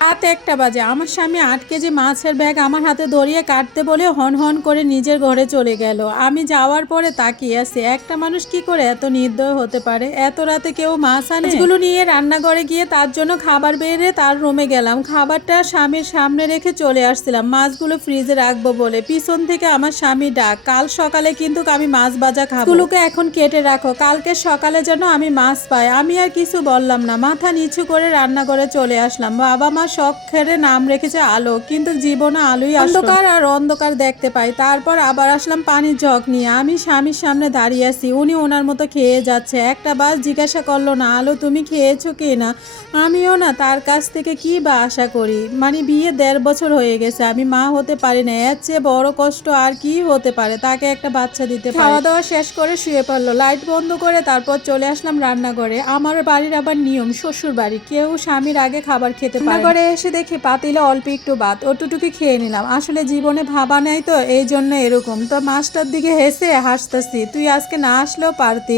রাত একটা বাজে। আমার স্বামী আট কেজি মাছের ব্যাগ আমার হাতে ধরিয়ে কাটতে বলে হন হন করে নিজের ঘরে চলে গেল। আমি যাওয়ার পরে তাকিয়ে আছি, একটা মানুষ কি করে এত নির্দয় হতে পারে? এত রাতে কেউ মাছ আনে? এগুলো নিয়ে রান্নাঘরে গিয়ে তার জন্য খাবার বেড়ে তার রুমে গেলাম। খাবারটা স্বামীর সামনে রেখে চলে আসছিলাম। মাছগুলো ফ্রিজে রাখব বলে। পিছন থেকে আমার স্বামী ডাক, কাল সকালে কিন্তু আমি মাছ ভাজা খাব। গুলোকে এখন কেটে রাখো। কালকে সকালে যেন আমি মাছ পাই। আমি আর কিছু বললাম না। মাথা নিচু করে রান্নাঘরে চলে আসলাম। বাবা মা শখ খেরে নাম রেখেছে আলো কিন্তু জীবনে আলোই অন্ধকার আর অন্ধকার দেখতে পাই তারপর আবার আসলাম পানির জগ নিয়ে। আমি স্বামীর সামনে দাঁড়িয়ে আছি উনি ওনার মতো খেয়ে যাচ্ছে। একটা বাস জিজ্ঞাসা করল না আলো তুমি খেয়েছো কি না? আমিও না তার কাছ থেকে কি বা আশা করি? মানে বিয়ে দেড় বছর হয়ে গেছে আমি মা হতে পারি না এর চেয়ে বড় কষ্ট আর কি হতে পারে? তাকে একটা বাচ্চা দিতে খাওয়া দাওয়া শেষ করে শুয়ে পড়ল লাইট বন্ধ করে তারপর চলে আসলাম রান্নাঘরে। আমার বাড়ির আবার নিয়ম শ্বশুর বাড়ি কেউ স্বামীর আগে খাবার খেতে পারে রান্নাঘরে এসে দেখি পাতিলে অল্প একটু ভাত, ওটুটুকু খেয়ে নিলাম। আসলে জীবনে ভাবা নেই তো, এই জন্য এরকম। তো মাছটার দিকে হেসে হাসতেছি, তুই আজকে না আসলেও পারতি,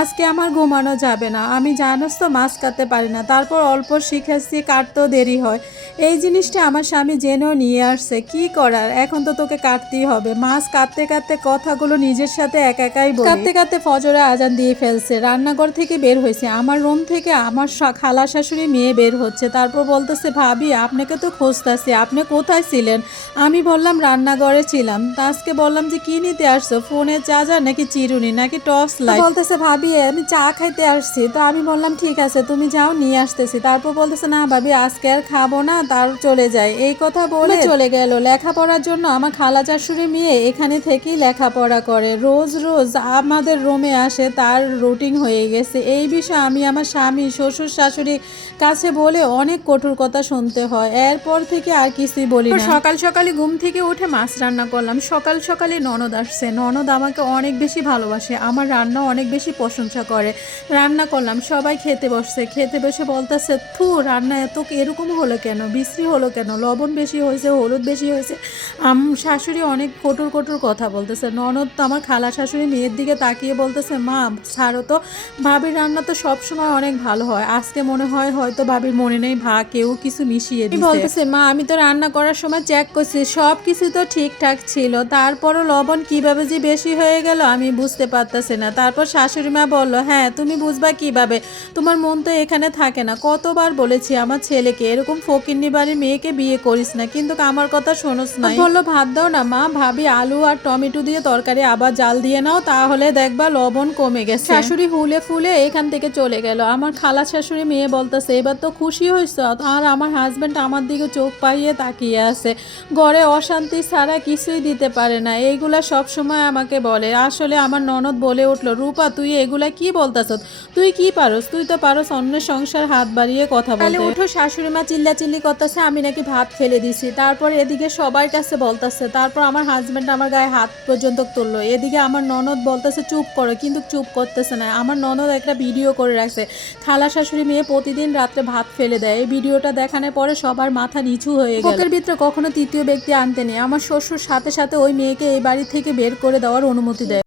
আজকে আমার ঘুমানো যাবে না। আমি জানোস তো মাছ কাটতে পারি না। তারপর অল্প শিখেছি কাটতেও দেরি হয়। এই জিনিসটা আমার স্বামী জেনেও নিয়ে আসছে। কি করার? এখন তো তোকে কাটতেই হবে। মাছ কাটতে কাটতে কথাগুলো নিজের সাথে এক একাই কাটতে কাটতে ফজরে আজান দিয়ে ফেলছে। রান্নাঘর থেকে বের হয়েছে। আমার রুম থেকে আমার খালা শাশুড়ি মেয়ে বের হচ্ছে। তারপর বলতেছে ভাবি আপনাকে তো খুঁজতেছি আপনি কোথায় ছিলেন? আমি বললাম রান্নাঘরে ছিলাম। তা আজকে বললাম যে কি নিতে আসছো? ফোনে চার্জার নাকি চিরুনি নাকি টর্চ লাইট? বলতেছে ভাবি আমি চা খাইতে আসছি। তো আমি বললাম ঠিক আছে তুমি যাও নিয়ে আসতেছি। তারপর বলতেছে না ভাবি আজকে আর খাব না তার চলে যায়। এই কথা বলে চলে গেল। লেখাপড়ার জন্য আমার খালা শাশুড়ি মেয়ে এখানে থেকেই লেখাপড়া করে। রোজ রোজ আমাদের রুমে আসে তার রুটিন হয়ে গেছে। এই বিষয়ে আমি আমার স্বামী শ্বশুর শাশুড়ি কাছে বলে অনেক কঠোর কথা শুনতে হয়। এরপর থেকে আর কিছুই বলি না। সকাল সকালে ঘুম থেকে উঠে মাছ রান্না করলাম। সকাল সকালে ননদ আসছে। ননদ আমাকে অনেক বেশি ভালোবাসে। আমার রান্না অনেক বেশি প্রশংসা করে। রান্না করলাম, সবাই খেতে বসছে। খেতে বসে বলতেছে, থু, রান্না এত এরকম হলো কেন? বিশ্রী হলো কেন? লবণ বেশি হয়েছে, হলুদ বেশি হয়েছে? আম, শাশুড়ি অনেক কঠোর কঠোর কথা বলতেছে। ননদ তো আমার খালা শাশুড়ি মেয়ের দিকে তাকিয়ে বলতেছে, মা, ছাড়ো তো। ভাবির রান্না তো সবসময় অনেক ভালো হয়। আজকে মনে হয় হয়তো ভাবির মনে নেই ভা কেউ কিছু মিশিয়ে দিয়েছে বলতেছে মা আমি তো রান্না করার সময় চেক করছি সব কিছু তো ঠিকঠাক ছিল। তারপরও লবণ কীভাবে যে বেশি হয়ে গেল আমি বুঝতে পারতেছি না। তারপর শাশুড়ি মা বলল হ্যাঁ তুমি বুঝবা কীভাবে? তোমার মন তো এখানে থাকে না। কতবার বলেছি আমার ছেলেকে এরকম ফকিন্নি বাড়ির মেয়েকে বিয়ে করিস না কিন্তু আমার কথা শোনোস না বলল ভাত দাও না মা ভাবি আলু আর টমেটো দিয়ে তরকারি আবার জাল দিয়ে নাও তাহলে দেখবা লবণ কমে গেছে। শাশুড়ি হুলে ফুলে এখান থেকে চলে গেল। আমার খালা শাশুড়ি মেয়ে বলতেছে এবার তো খুশি হয়েছ আর আমার হাজবেন্ড আমার দিকে চোখ পাইয়ে তাকিয়ে আছে। ঘরে অশান্তি ছাড়া কিছুই দিতে পারে না। এইগুলা সব সময় আমাকে বলে। আসলে আমার ননদ বলে উঠল রূপা তুই এগুলা কি বলতেছ? তুই কি পারস? তুই তো পারস অন্য সংসার হাত বাড়িয়ে কথা বলে উঠো শাশুড়ি মা চিল্লা চিল্লি করতেছে আমি নাকি ভাত ফেলে দিছি। তারপর এদিকে সবার কাছে বলতেছে তারপর আমার হাজব্যান্ড আমার গায়ে হাত পর্যন্ত তুললো। এদিকে আমার ননদ বলতেছে চুপ করো। কিন্তু চুপ করতেছে না। আমার ননদ একটা ভিডিও করে রাখছে। খালা শাশুড়ি মেয়ে প্রতিদিন রাত্রে ভাত ফেলে দেয়। এই ভিডিওটা দেখানোর পরে সবার মাথা নিচু হয়ে গেল। বুকের ভিতরে কখনো তৃতীয় ব্যক্তি আনতে নেই। আমার শ্বশুর সাথে সাথে ওই মেয়েকে এই বাড়ি থেকে বের করে দেওয়ার অনুমতি দেয়।